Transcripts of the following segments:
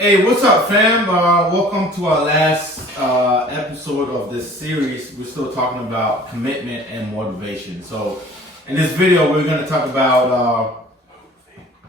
Hey, what's up, fam? Welcome to our last episode of this series. We're still talking about commitment and motivation. So, in this video, we're going to talk about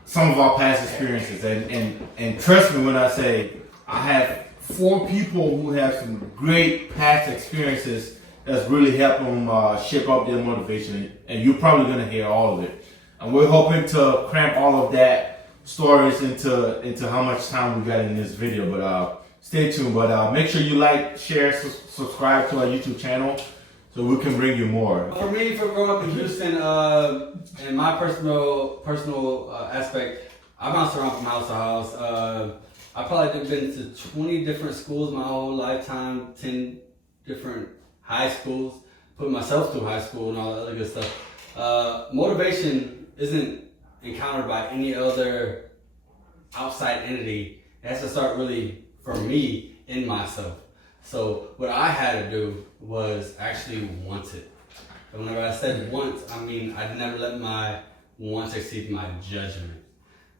some of our past experiences. And trust me when I say I have 4 people who have some great past experiences that's really helped them shape up their motivation. And you're probably going to hear all of it. And we're hoping to cramp all of that stories into how much time we got in this video, but stay tuned. But make sure you like, share, subscribe to our YouTube channel so we can bring you more. For me, for growing up in Houston, in my personal aspect, I bounced around from house to house. I probably been to 20 different schools my whole lifetime, 10 different high schools, put myself through high school and all that other good stuff. Motivation isn't encountered by any other outside entity. It has to start really from me in myself. So what I had to do was actually want it. And whenever I said want, I mean I never let my wants exceed my judgment.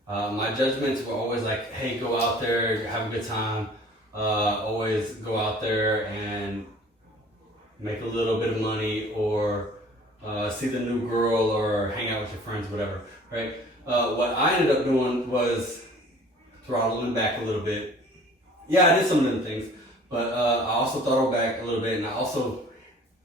My judgments were always like, hey, go out there, have a good time. Always go out there and make a little bit of money, or see the new girl, or hang out with your friends, whatever, right? What I ended up doing was throttling back a little bit. Yeah, I did some of them things, but I also throttled back a little bit, and I also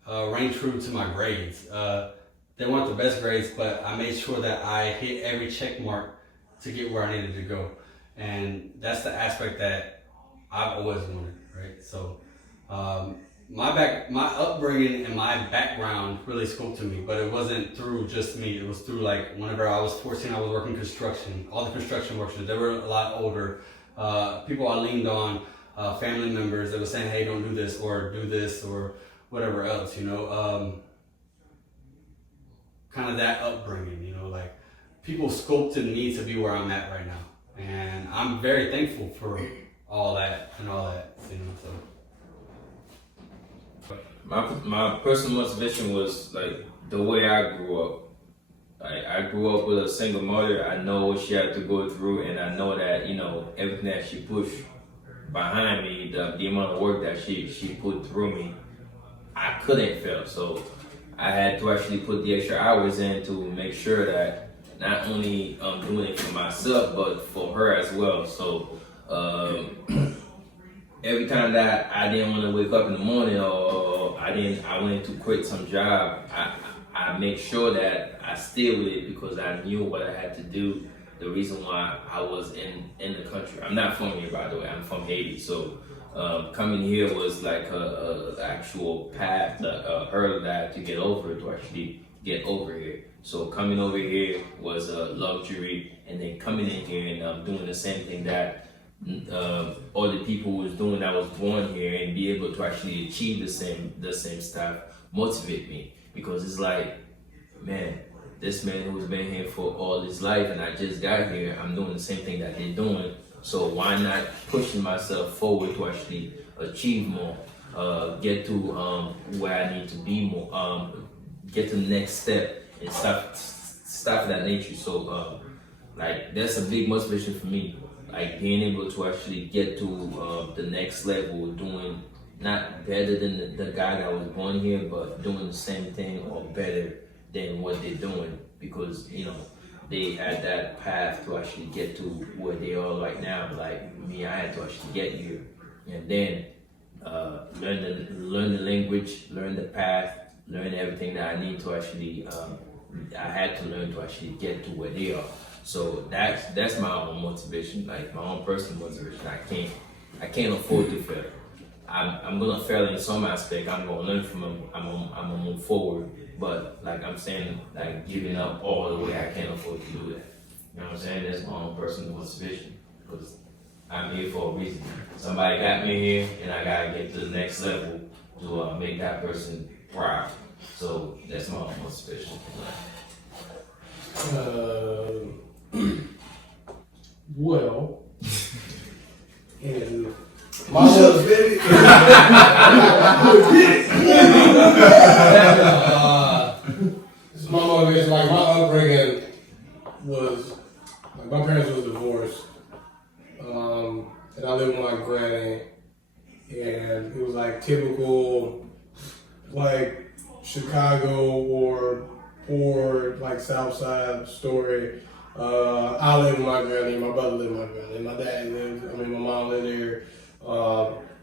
remained true to my grades. They weren't the best grades, but I made sure that I hit every check mark to get where I needed to go. And that's the aspect that I've always wanted, right? So my upbringing and my background really spoke to me, but it wasn't through just me. It was through, like, whenever I was 14, I was working construction. All the construction workers, they were a lot older. People I leaned on, family members that were saying, hey, don't do this, or whatever else, you know. Kind of that upbringing, you know, like, people sculpted me to be where I'm at right now. And I'm very thankful for all that, you know, so. My personal motivation was like the way I grew up. I grew up with a single mother. I know what she had to go through, and I know that, you know, everything that she pushed behind me, the amount of work that she put through me, I couldn't fail. So I had to actually put the extra hours in to make sure that not only I'm doing it for myself, but for her as well. So every time that I didn't want to wake up in the morning, or I wanted to quit some job, I make sure that I stay with it, because I knew what I had to do. The reason why I was in the country. I'm not from here, by the way. I'm from Haiti. So coming here was like a actual path, a hurdle that I had to get over to actually get over here. So coming over here was a luxury, and then coming in here and doing the same thing that all the people was doing that was born here, and be able to actually achieve the same stuff motivate me, because it's like, man, this man who's been here for all his life, and I just got here, I'm doing the same thing that they're doing. So why not pushing myself forward to actually achieve more, get to where I need to be more, get to the next step, and stuff of that nature. So like, that's a big motivation for me. Like, being able to actually get to the next level, doing not better than the guy that was born here, but doing the same thing or better than what they're doing, because, you know, they had that path to actually get to where they are right now. Like me, I had to actually get here, and then learn the language, learn the path, learn everything that I need to actually I had to learn to actually get to where they are. So that's my own motivation, like my own personal motivation. I can't afford to fail. I'm gonna fail in some aspect. I'm gonna learn from them. I'm gonna move forward. But like I'm saying, like, giving up all the way, I can't afford to do that. You know what I'm saying? That's my own personal motivation, because I'm here for a reason. Somebody got me here, and I gotta get to the next level to make that person proud. So that's my own motivation. Well, and My motivation. this is my motivation. Like, my upbringing was, like, my parents was divorced. and I lived with my granny, and it was like typical, like Chicago or like South Side story. I lived with my granny, my brother lived with my granny, my mom lived there,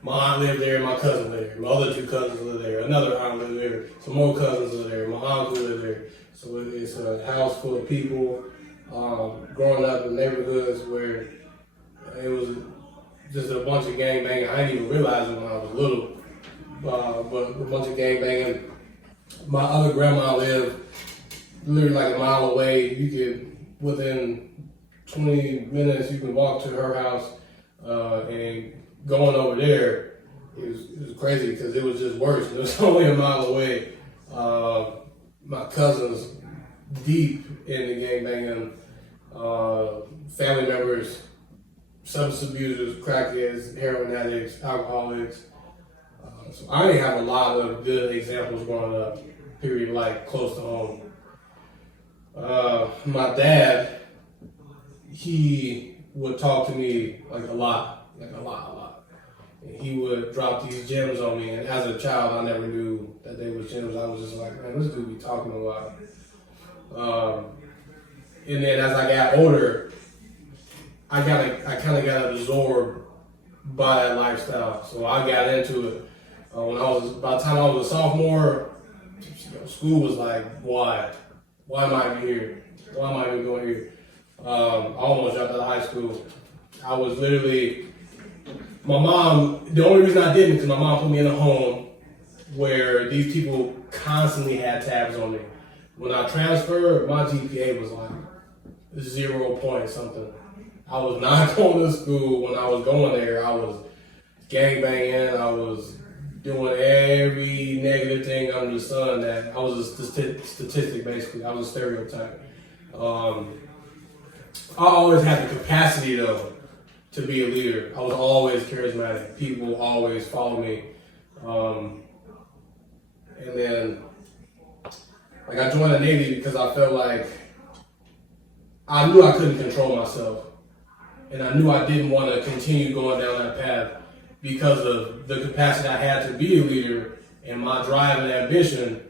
my aunt lived there, my cousin lived there, my other two cousins lived there, another aunt lived there, some more cousins lived there, my uncle lived there. So it's a house full of people. Growing up in neighborhoods where it was just a bunch of gang banging. I didn't even realize it when I was little, but a bunch of gang banging. My other grandma lived literally like a mile away. You could, within 20 minutes, you can walk to her house, and going over there, it was crazy because it was just worse. It was only a mile away. My cousins deep in the gang banging, family members, substance abusers, crackheads, heroin addicts, alcoholics. So I didn't have a lot of good examples growing up, period, like close to home. My dad, he would talk to me like a lot. And he would drop these gems on me, and as a child, I never knew that they were gems. I was just like, man, this dude be talking a lot. And then as I got older, I kind of got absorbed by that lifestyle. So I got into it by the time I was a sophomore. School was like, why am I even here? Why am I even going here? I almost dropped out of high school. I was literally, my mom, the only reason I didn't, because my mom put me in a home where these people constantly had tabs on me. When I transferred, my GPA was like 0 point something. I was not going to school. When I was going there, I was gangbanging. I was doing every negative thing under the sun. That I was a statistic, basically. I was a stereotype. I always had the capacity, though, to be a leader. I was always charismatic. People always follow me. And then, like, I joined the Navy because I felt like I knew I couldn't control myself. And I knew I didn't want to continue going down that path because of the capacity I had to be a leader and my drive and ambition.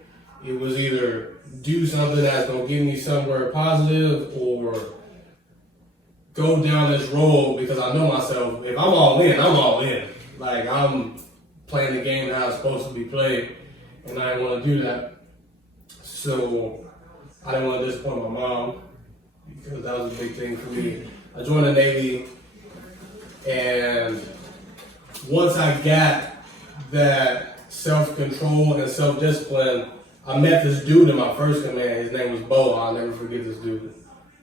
It was either do something that's going to get me somewhere positive or go down this road, because I know myself. If I'm all in, I'm all in. Like, I'm playing the game how it's supposed to be played, and I didn't want to do that. So I didn't want to disappoint my mom, because that was a big thing for me. I joined the Navy, and once I got that self-control and self-discipline, I met this dude in my first command. His name was Bo. I'll never forget this dude.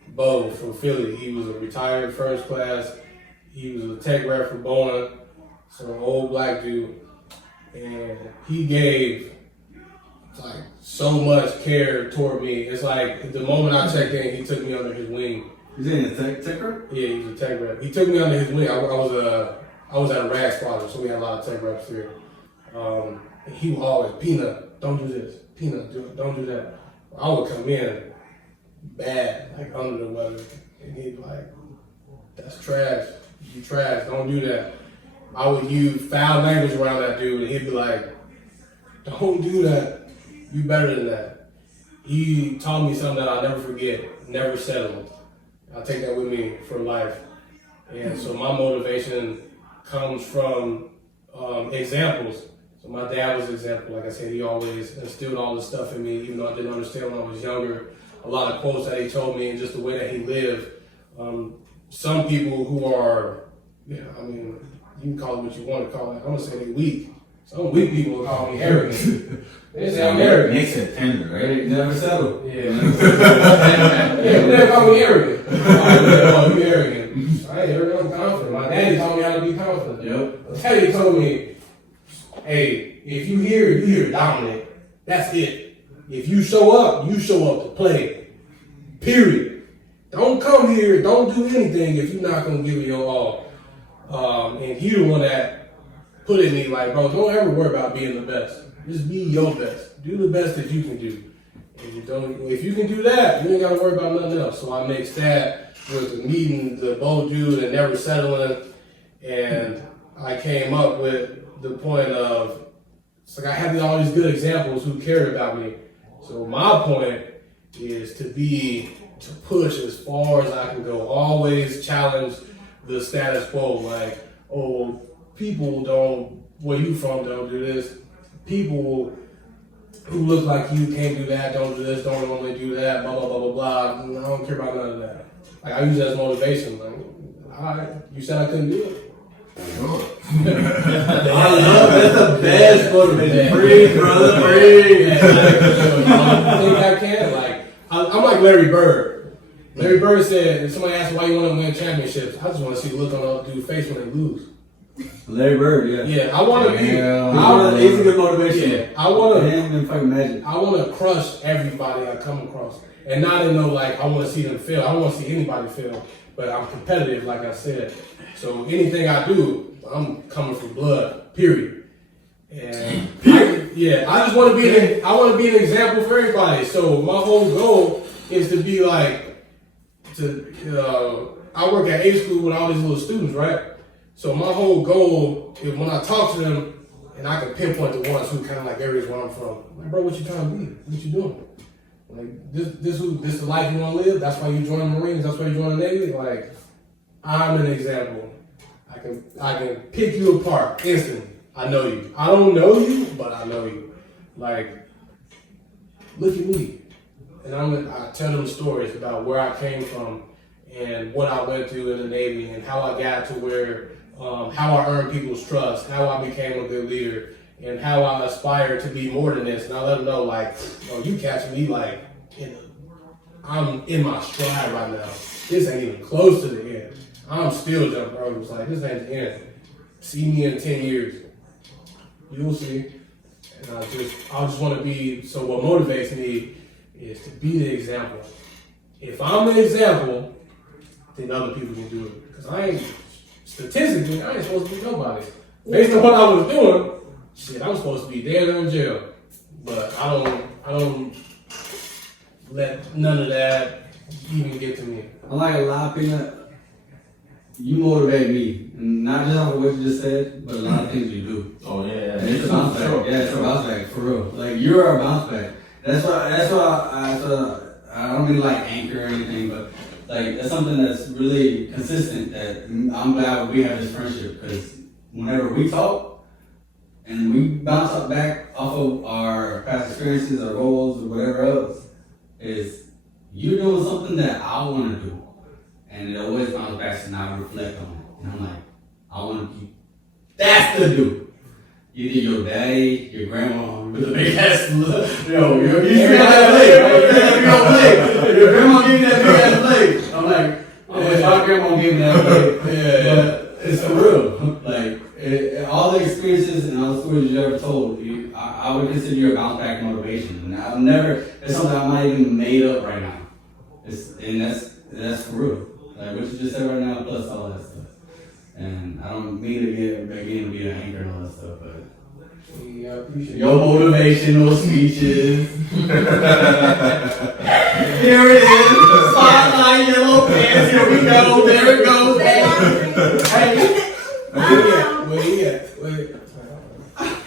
Bo from Philly. He was a retired first class. He was a tech rep for Boeing. So an old black dude. And he gave like so much care toward me. It's like the moment I checked in, he took me under his wing. Is he in a tech rep? Yeah, he was a tech rep. He took me under his wing. I was at a rag squadron, so we had a lot of tech reps here. And he would always, Peanut, don't do this. Peanut, don't do that. I would come in bad, like under the weather, and he'd be like, that's trash. You trash, don't do that. I would use foul language around that dude, and he'd be like, don't do that. You better than that. He taught me something that I'll never forget, never settle. I'll take that with me for life. And so my motivation comes from examples. So my dad was an example. Like I said, he always instilled all this stuff in me, even though I didn't understand when I was younger. A lot of quotes that he told me and just the way that he lived. Some people who are, you can call it what you want to call it. I'm going to say they're weak. Some weak people will call me arrogant. They say I'm arrogant. Makes it tender, right? Never settle. Yeah. They never call me arrogant. Oh, you arrogant. I ain't arrogant, I'm confident. My daddy taught me how to be confident. Yep. My daddy told me, hey, if you hear dominant. That's it. If you show up to play. Period. Don't come here, don't do anything if you're not going to give it your all. And he the one that put in me like, bro, don't ever worry about being the best. Just be your best. Do the best that you can do. If you can do that, you ain't got to worry about nothing else. So I mixed that with meeting the bold dude and never settling. And I came up with the point of, it's like I had all these good examples who cared about me. So my point is to push as far as I can go. Always challenge the status quo. Like, oh, people don't, where you from don't do this. People who look like you can't do that, don't do this, don't normally do that, blah, blah, blah, blah, blah. I don't care about none of that. Like, I use it as motivation. Like, all right, you said I couldn't do it. I love that's the best motivation. Breathe, brother, breathe. I think I can. Like, I'm like Larry Bird. Larry Bird said, if somebody asks why you want to win championships, I just want to see the look on the dude's face when they lose. Larry Bird, yeah. Yeah, I want to be. He's a good motivation. Yeah, I want to. Him and fucking Magic. I want to crush everybody I come across, and not in no like I want to see them fail. I don't want to see anybody fail, but I'm competitive, like I said. So anything I do, I'm coming for blood. Period. And I just want to be. I want to be an example for everybody. So my whole goal is to be like I work at A school with all these little students, right? So my whole goal is when I talk to them, and I can pinpoint the ones who kind of like areas where I'm from. Like, bro, what you trying to be? What you doing? Like this the life you want to live? That's why you join the Marines. That's why you join the Navy. Like, I'm an example. I can pick you apart instantly. I know you. I don't know you, but I know you. Like, look at me. And I tell them stories about where I came from and what I went through in the Navy and how I got to where, how I earned people's trust, how I became a good leader, and how I aspire to be more than this. And I let them know, like, oh, you catch me, like, I'm in my stride right now. This ain't even close to the end. I'm still jumping ropes. Like, this ain't the end. See me in 10 years. You'll see. And I just want to be, so what motivates me is to be the example. If I'm the example, then other people can do it. Because statistically, I ain't supposed to be nobody. Based on what I was doing, shit, I'm supposed to be dead or in jail. But I don't let none of that even get to me. I like a lot of people. You motivate me, and not just off of what you just said, but a lot of things you do. Oh yeah, And it's a bounce back. Yeah, it's a bounce back for real. Like, you're a bounce back. That's why I don't mean like anchor or anything, but like that's something that's really consistent. That I'm glad we have this friendship, because whenever we talk and we bounce up back off of our past experiences, our goals, or whatever else, is you're doing something that I want to do. And it always bounces back, and I reflect on it. And I'm like, I want to keep. That's the dude. Either your daddy, your grandma, with a big ass look. Yo, you see that leg? Your grandma gave me that big ass leg. I'm like, my grandma gave me that leg. But it's for real. Like, all the experiences and all the stories you ever told, I would consider you a bounce back motivation. And I've never, it's something I'm not even made up right now. That's for real. Like what you just said right now, plus all that stuff. And I don't mean to be an anchor and all that stuff, but Yeah, I appreciate your motivational speeches. Here it is. Spotlight, yellow pants. Here we go. There it goes. Hey. Where he at?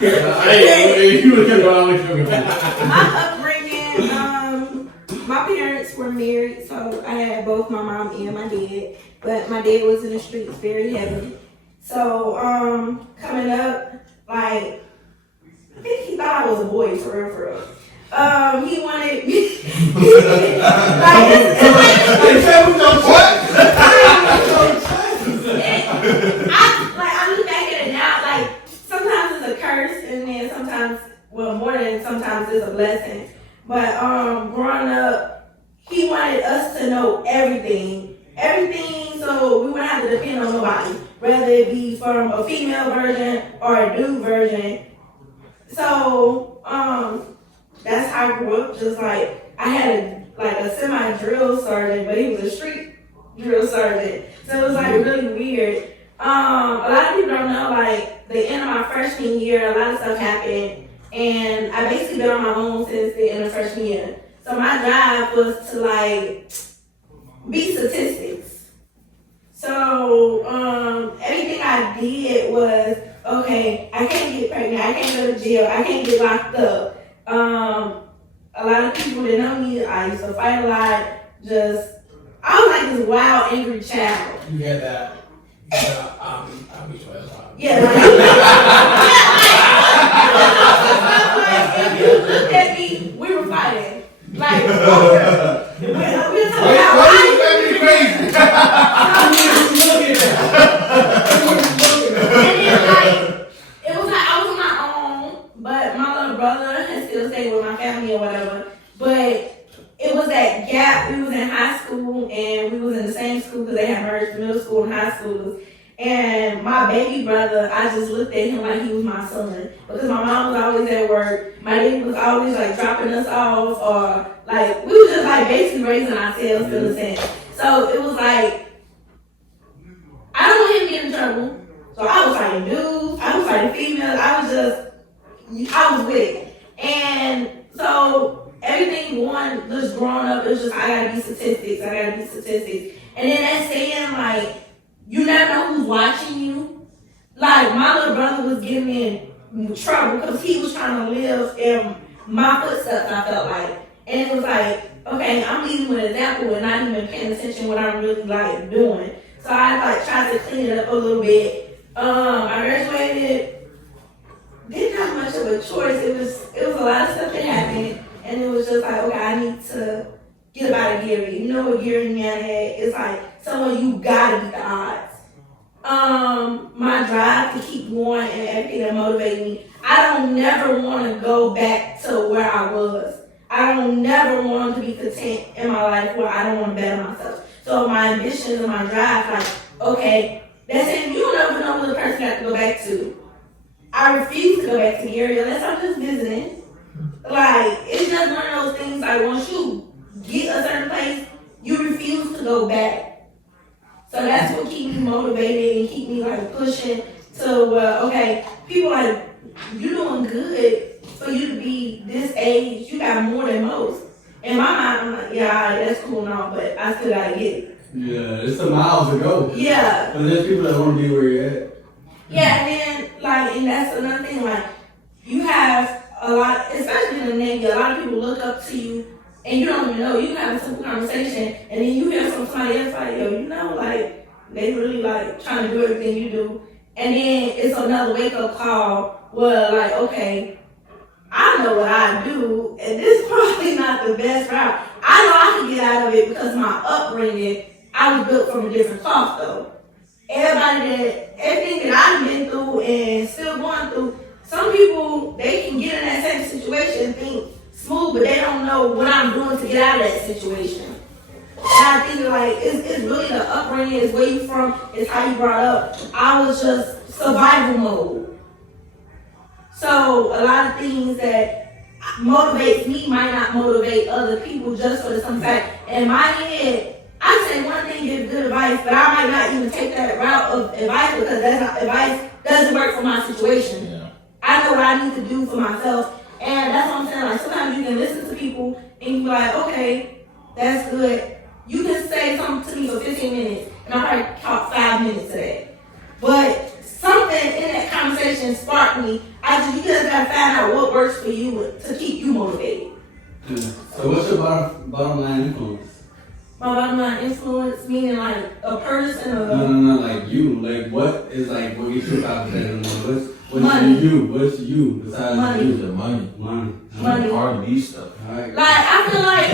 Hey, you look at what I'm looking for. My upbringing, my parents were married, so I had both my mom and my dad. But my dad was in the streets very heavy. So, coming up, like, I think he thought I was a boy for real. He wanted me. I look back at it now, like, sometimes it's a curse, and then sometimes, well, more than sometimes it's a blessing. But growing up, he wanted us to know everything, so we wouldn't have to depend on nobody, whether it be from a female version or a dude version. So that's how I grew up. Just like I had a semi drill sergeant, but he was a street drill sergeant, so it was like really weird. A lot of people don't know, like the end of my freshman year, a lot of stuff happened, and I basically been on my own since the end of freshman year. So my drive was to like beat statistics. So everything I I can't go to jail. I can't get locked up. A lot of people that know me, I used to fight a lot. I was like this wild, angry child. You had that. I'll be sure that's fine. Yeah, like, if you look at me, we were fighting. Like, we were talking about life. And then, like, it was like I was on my own, but my little brother had still stayed with my family or whatever. But it was that gap. We was in high school and we was in the same school because they had merged middle school and high schools. And my baby brother, I just looked at him like he was my son because my mom was always at work. My daddy was always like dropping us off, or like we was just like basically raising ourselves in a sense. So it was like I don't want him to get in trouble. So I was fighting dudes, I was fighting females. I was with it. And so everything just growing up, it was just I gotta be statistics. And then that saying like, you never know who's watching you. Like my little brother was getting me in trouble because he was trying to live in my footsteps, I felt like. And it was like, okay, I'm leading with an example and not even paying attention to what I'm really like doing. So I like tried to clean it up a little bit. I graduated, didn't have much of a choice. It was a lot of stuff that happened, and it was just like, okay, I need to get up out of Gary. You know what Gary man had? It's like someone you gotta beat the odds. My drive to keep going and everything that motivated me. I don't never want to go back to where I was. I don't never want to be content in my life where I don't want to better myself. So my ambitions and my drive, like, okay, that's it. You don't ever know what the person got to go back to. I refuse to go back to Gary unless I'm just visiting. Like, it's just one of those things like once you get a certain place, you refuse to go back. So that's what keeps me motivated and keep me like pushing to okay, people like, you doing good for you to be this age, you got more than most. In my mind, I'm like, yeah, all right, that's cool and all, but I still gotta get it. Yeah, it's some miles to go. Yeah. But there's people that want to be where you're at. Yeah, and then like, and that's another thing, like, you have a lot, especially in the Navy, a lot of people look up to you and you don't even know. You have a simple conversation and then you hear from somebody else like, yo, you know, like, they really like trying to do everything you do. And then it's another wake up call where like, okay, I know what I do and this is probably not the best route. I know I can get out of it because my upbringing, I was built from a different cloth though. Everything that I've been through and still going through, some people, they can get in that same situation and think smooth, but they don't know what I'm doing to get out of that situation. And I think like, it's really the upbringing, it's where you from, it's how you brought up. I was just survival mode. So a lot of things that motivates me might not motivate other people just for the simple fact. In my head, I say one thing, give good advice, but I might not even take that route of advice because advice doesn't work for my situation. Yeah. I know what I need to do for myself, and that's what I'm saying. Like sometimes you can listen to people and you be like, okay, that's good. You can say something to me for 15 minutes, and I'll probably talk 5 minutes of that. But something in that conversation sparked me. You just gotta find out what works for you to keep you motivated. Yeah. So what's your bottom line influence? My bottom line influence, meaning like a person or No, like you. Like what is like what gets you out of that? What's money. you? What's you besides Money. you? The money. Money. R&B stuff. All right. like I feel like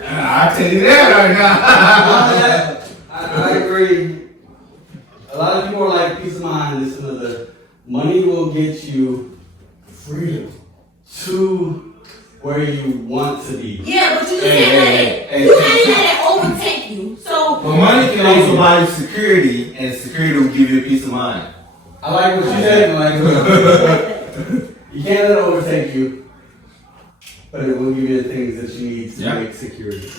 I tell you that right now. I agree. A lot of people are like peace of mind, this and other. Money will get you freedom to where you want to be. yeah, but you just can't let it overtake you. So But money can also buy you security, and security will give you a peace of mind. I like what you said, like you can't let it overtake you. but it will give you the things that you need to Yeah. make security.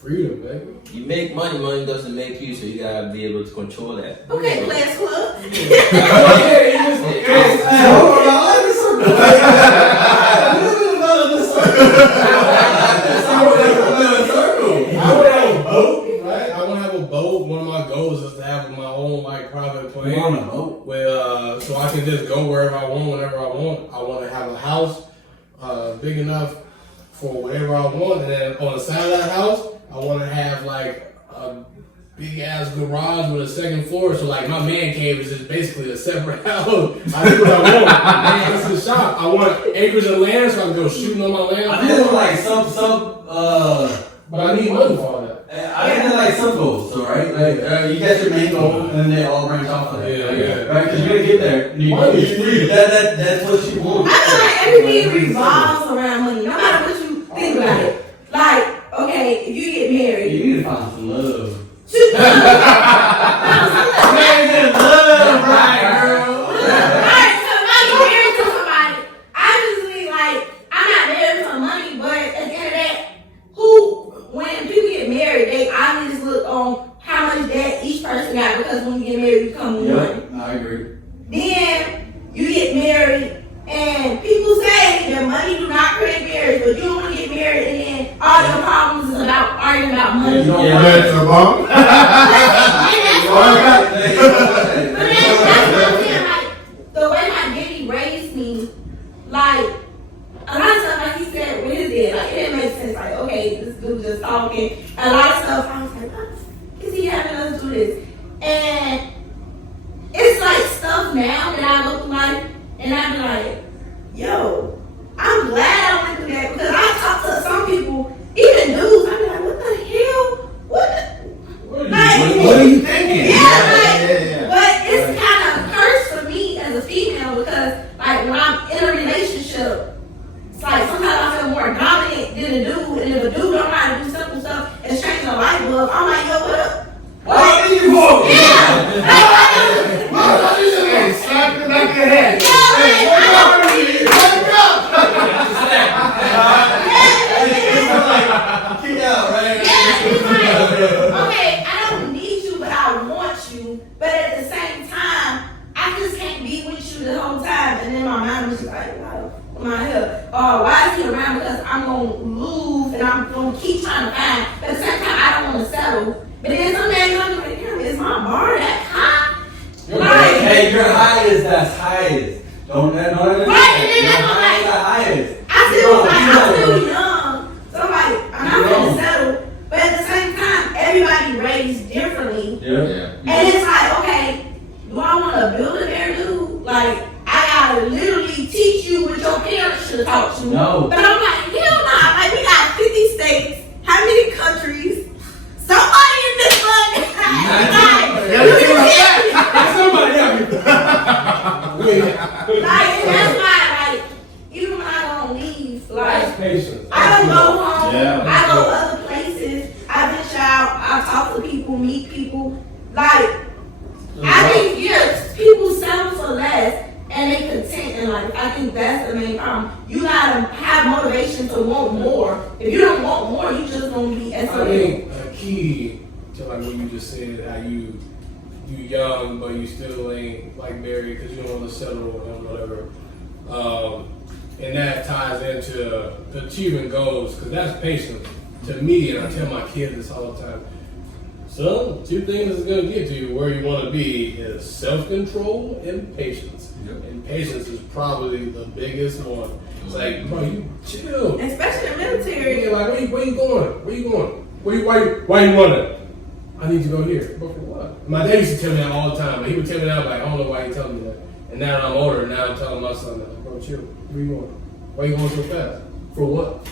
Freedom, baby. You make money, money doesn't make you, so you gotta be able to control that. Okay, class club. I would have a boat, right? I want to have a boat. One of my goals is to have my own like private plane. On a boat. Well, so I can just go wherever I want, whenever I want. I want to have a house big enough for whatever I want, and then on the side of that house, I want to have like a big ass garage with a second floor. So like my man cave is just basically a separate house. I do what I want. It's the shop. I want acres of land so I can go shooting on my land. I think it's like But I need money for all that. I think they're like sub goals, so right? Like you get your main goal, and then they all branch off of that. Yeah, yeah. Right? Because you're gonna get there. That's what you want. I feel like everything revolves around money, no matter what you think about it. Like, okay, if you get married, You need to find some love. Alright, so if I get married to somebody, I just mean like, I'm not married for money, but at the end of that, when people get married, they always look on how much debt each person got, because when you get married, you come with money. Yep, I agree. Then you get married, and people say that money do not create marriage, but you don't want to get married, and then all your problems is about arguing about money. You don't Yeah, that's a bomb. But that's what I'm saying, like, the way my daddy raised me, like, a lot of stuff, like he said, with his dad, like, it didn't make sense, like, okay, this dude just talking, a lot of stuff, I was like, what is he having us do this? And it's like stuff now that I look like, and I be like, yo, I'm glad I went through that, because I talk to some people, even dudes, I be like, what the hell? What are you thinking? Yeah, but it's kind of a curse for me as a female, because like when I'm in a relationship, it's like sometimes I feel more dominant than a dude, and if a dude don't know how to do simple stuff and change a light bulb, I'm like, yo, what up? Why did you go? Yeah, Hey, slap it like your head. Kick out, right? okay, I don't need you, but I want you. But at the same time, I just can't be with you the whole time. And then my mind was just like, my hell, why is he around? Because I'm gonna lose, and I'm gonna keep trying to find. But at the same time, I don't want to settle. But then some days I'm like, damn, is my bar that high? Like, Hey, your highest, that's highest. Don't let Right, and then your that's highest, like- the highest. I'm still young. So I'm like, I'm not gonna settle. But at the same time, everybody raised differently. Yeah. And it's like, okay, do I want to build a bear dude? Like, I gotta literally teach you what your parents should have taught you. No. But I'm like, hell nah. Like, we got 50 states. How many countries? Somebody in this one. Somebody help me. Like, and that's why, like, even when I don't leave, like, Patience. I don't go home. Yeah. I go other places. I venture out. I talk to people, meet people. Like, I think, yes, people settle for less and they content in life. I think that's the main problem. You gotta have motivation to want more. If you don't want more, you just gonna be I SOL. think a key to like what you just said, how you young but you still ain't like married because you don't want to settle and whatever. And that ties into achieving goals because that's patience. To me, and I tell my kids this all the time. So, two things that's gonna get you where you want to be is self-control and patience. Yep. And patience is probably the biggest one. It's like, bro, you chill. Especially in the military. Yeah, like, where you going? Where you going? Why you running? I need to go here. But for what? My dad used to tell me that all the time, but he would tell me that, like, I don't know why he telling me that. And now that I'm older, now I'm telling my son that, bro, chill. Where you going? Why you going so fast? For what?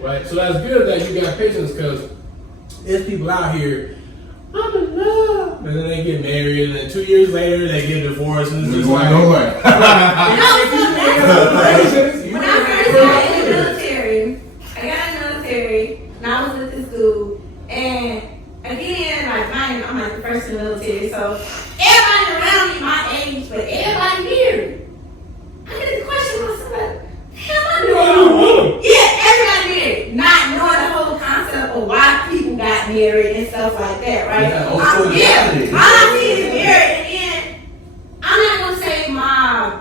Right? So that's good that you got patience because there's people out here, I'm in love. And then they get married, and then 2 years later, they get divorced, and it's just like, nowhere. When I first got in the military, I got in the military, and I was with this dude, and again, like I'm like the first in the military, so everybody around me my age, but everybody married. I get to question myself, like, hell, I you don't want him. Yeah, else like that, right? Yeah, old school mentality. All I see is marriage, and then I'm not gonna say my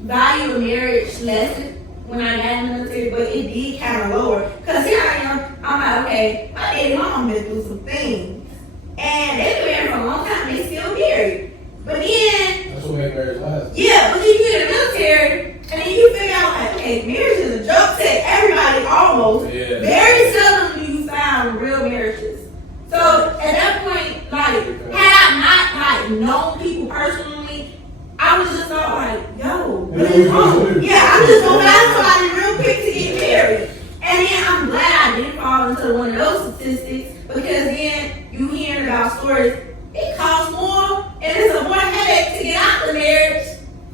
value of marriage lessened when I got in the military, but it did kind of lower. Cause here I am, I'm like, okay, my daddy and mom been through some things, and they've been married for a long time. They still married, but then That's what made marriage last. yeah, but you get in the military, and then you figure out like, okay, marriage is a joke to everybody almost. Yeah. Very seldom do you find real marriages. So at that point, like, had I not like known people personally, I was just not like, yo, what is wrong? Yeah, I'm just gonna find somebody real quick to get married. And then I'm glad I didn't fall into one of those statistics, because then you hearing about stories, it costs more and it's a more headache to get out the marriage.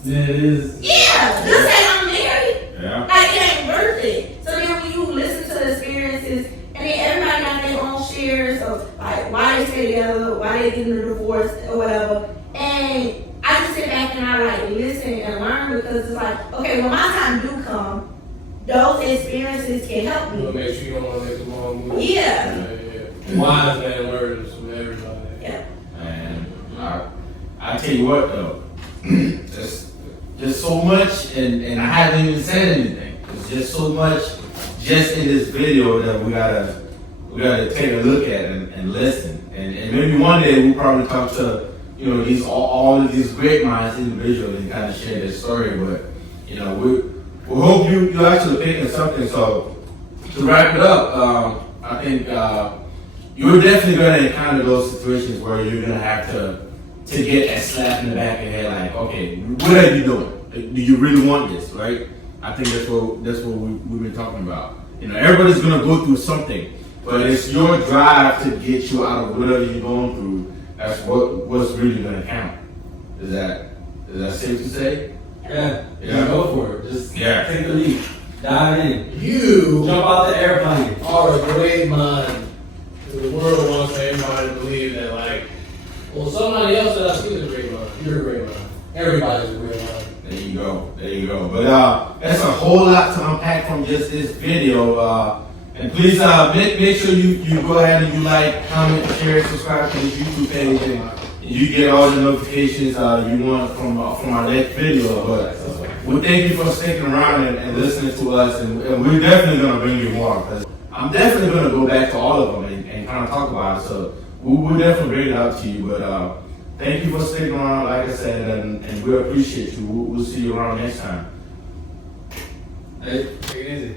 Yeah, it is. Yeah, just say I'm married. Yeah. Like, it ain't worth it. So then when you listen to the experiences, and then everybody got their own shares of like why they stay together, why they getting a divorce or whatever. And I just sit back and I like listen and learn, because it's like, okay, when my time do come, those experiences can help You want me. to make sure you don't want to make the wrong move. Yeah. Yeah. Wise man words from everybody. Yeah. And I tell you what though, there's so much, and I haven't even said anything. There's just so much just in this video that we gotta take a look at and listen. And maybe one day we'll probably talk to, you know, these all of these great minds individually and kind of share their story. But you know, we hope you actually picking something. So to wrap it up, I think you're definitely gonna encounter those situations where you're gonna have to get that slap in the back of the head, like, okay, what are you doing? Do you really want this, right? I think that's what we've been talking about. You know, everybody's gonna go through something, but it's your drive to get you out of whatever you're going through. That's what's really gonna count. Is that safe to say? Yeah. Yeah. Go for it. Just Yeah. take the leap. Dive in. You Jump out the airplane. are a great mind. The world wants everybody to believe that, like, well, somebody else that I see is a great mind. You're a great mind. Everybody's a great mind. There you go. But that's a whole lot to unpack from just this video. And please make sure you go ahead and you like, comment, share, subscribe to this YouTube page, and you get all the notifications you want from our next video. But we thank you for sticking around and listening to us, and we're definitely gonna bring you more. Cause I'm definitely gonna go back to all of them and kind of talk about it. So we'll definitely bring it out to you. But thank you for sticking around, like I said, and we appreciate you. We'll see you around next time. Hey, take it easy.